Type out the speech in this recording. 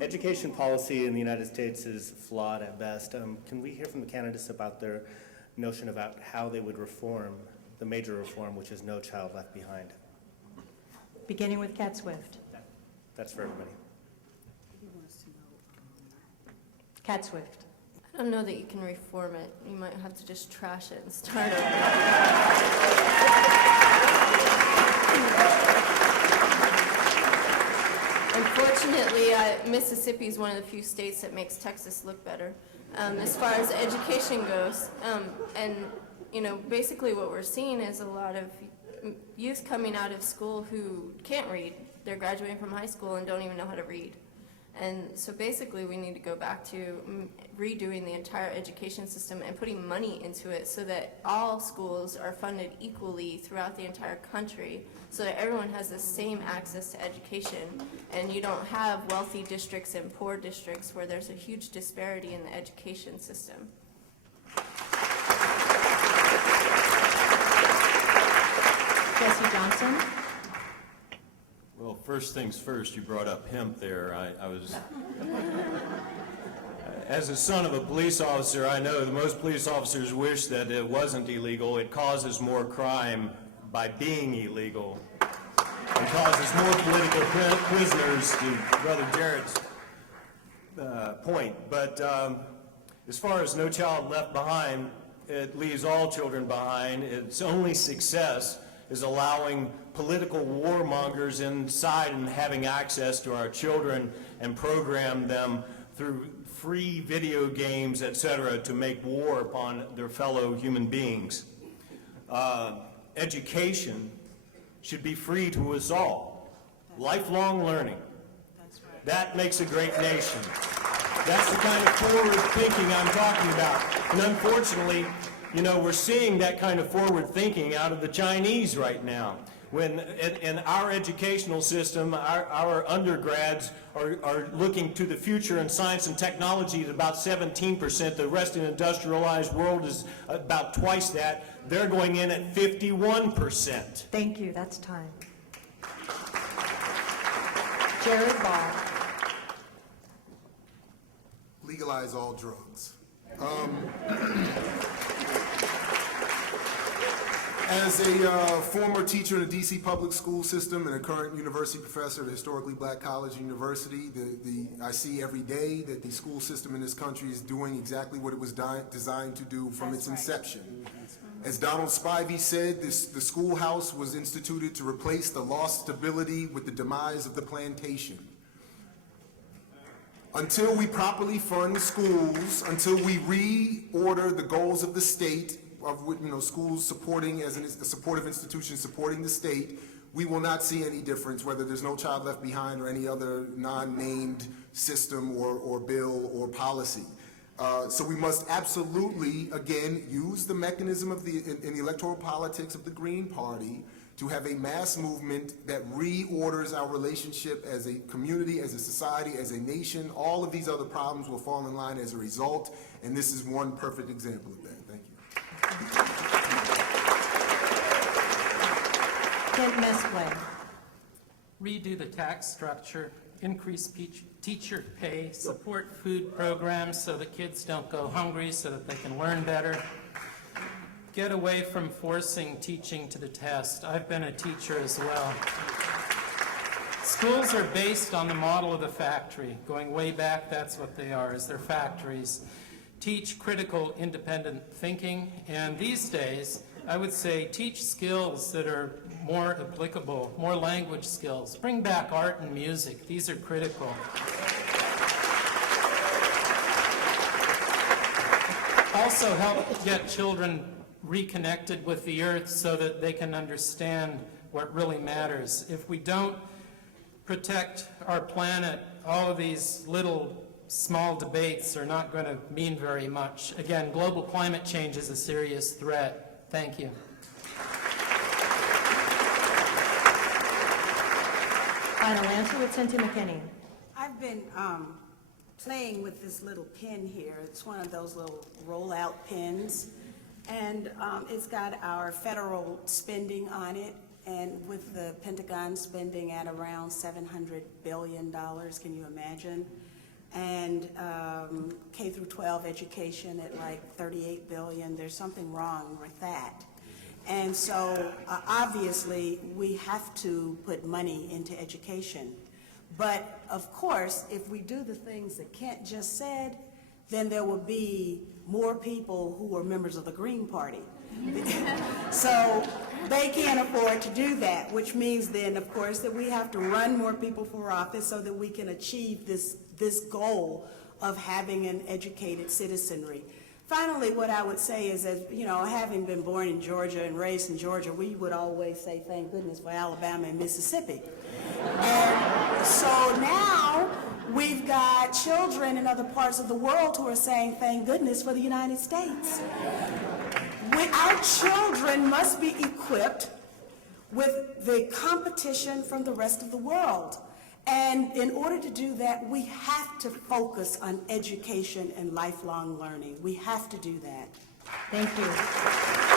Education policy in the United States is flawed at best. Can we hear from the candidates about their notion about how they would reform the major reform, which is No Child Left Behind? Beginning with Cat Swift. That's for everybody. Cat Swift. I don't know that you can reform it. You might have to just trash it and start over. Unfortunately, Mississippi is one of the few states that makes Texas look better as far as education goes. And, you know, basically what we're seeing is a lot of youth coming out of school who can't read. They're graduating from high school and don't even know how to read. And so basically we need to go back to redoing the entire education system and putting money into it so that all schools are funded equally throughout the entire country so that everyone has the same access to education and you don't have wealthy districts and poor districts where there's a huge disparity in the education system. Jesse Johnson. Well, first things first, you brought up hemp there. I was, as a son of a police officer, I know that most police officers wish that it wasn't illegal. It causes more crime by being illegal. It causes more political prisoners, to Brother Jarrett's point. But as far as No Child Left Behind, it leaves all children behind. Its only success is allowing political warmongers inside and having access to our children and program them through free video games, etc., to make war upon their fellow human beings. Education should be free to us all. Lifelong learning. That makes a great nation. That's the kind of forward thinking I'm talking about. And unfortunately, you know, we're seeing that kind of forward thinking out of the Chinese right now. When in our educational system, our undergrads are looking to the future in science and technology at about 17%. The rest of the industrialized world is about twice that. They're going in at 51%. Thank you. That's time. Jared Ball. Legalize all drugs. As a former teacher in the DC public school system and a current university professor at a historically black college university, I see every day that the school system in this country is doing exactly what it was designed to do from its inception. As Donald Spivey said, the schoolhouse was instituted to replace the lost stability with the demise of the plantation. Until we properly fund schools, until we reorder the goals of the state, of schools supporting as a supportive institution supporting the state, we will not see any difference whether there's No Child Left Behind or any other non-named system or bill or policy. So we must absolutely, again, use the mechanism of in the electoral politics of the Green Party to have a mass movement that reorders our relationship as a community, as a society, as a nation. All of these other problems will fall in line as a result, and this is one perfect example of that. Thank you. Kent Mesplay. Redo the tax structure, increase teacher pay, support food programs so that kids don't go hungry so that they can learn better. Get away from forcing teaching to the test. I've been a teacher as well. Schools are based on the model of the factory. Going way back, that's what they are, is they're factories. Teach critical independent thinking, and these days, I would say teach skills that are more applicable, more language skills. Bring back art and music. These are critical. Also help get children reconnected with the earth so that they can understand what really matters. If we don't protect our planet, all of these little small debates are not going to mean very much. Again, global climate change is a serious threat. Thank you. Final answer with Cynthia McKinney. I've been playing with this little pin here. It's one of those little roll-out pins, and it's got our federal spending on it. And with the Pentagon spending at around $700 billion, can you imagine? And K through 12 education at like $38 billion, there's something wrong with that. And so obviously, we have to put money into education. But of course, if we do the things that Kent just said, then there will be more people who are members of the Green Party. So they can't afford to do that, which means then, of course, that we have to run more people for office so that we can achieve this goal of having an educated citizenry. Finally, what I would say is that, you know, having been born in Georgia and raised in Georgia, we would always say, thank goodness for Alabama and Mississippi. And so now we've got children in other parts of the world who are saying, thank goodness for the United States. Our children must be equipped with the competition from the rest of the world. And in order to do that, we have to focus on education and lifelong learning. We have to do that. Thank you.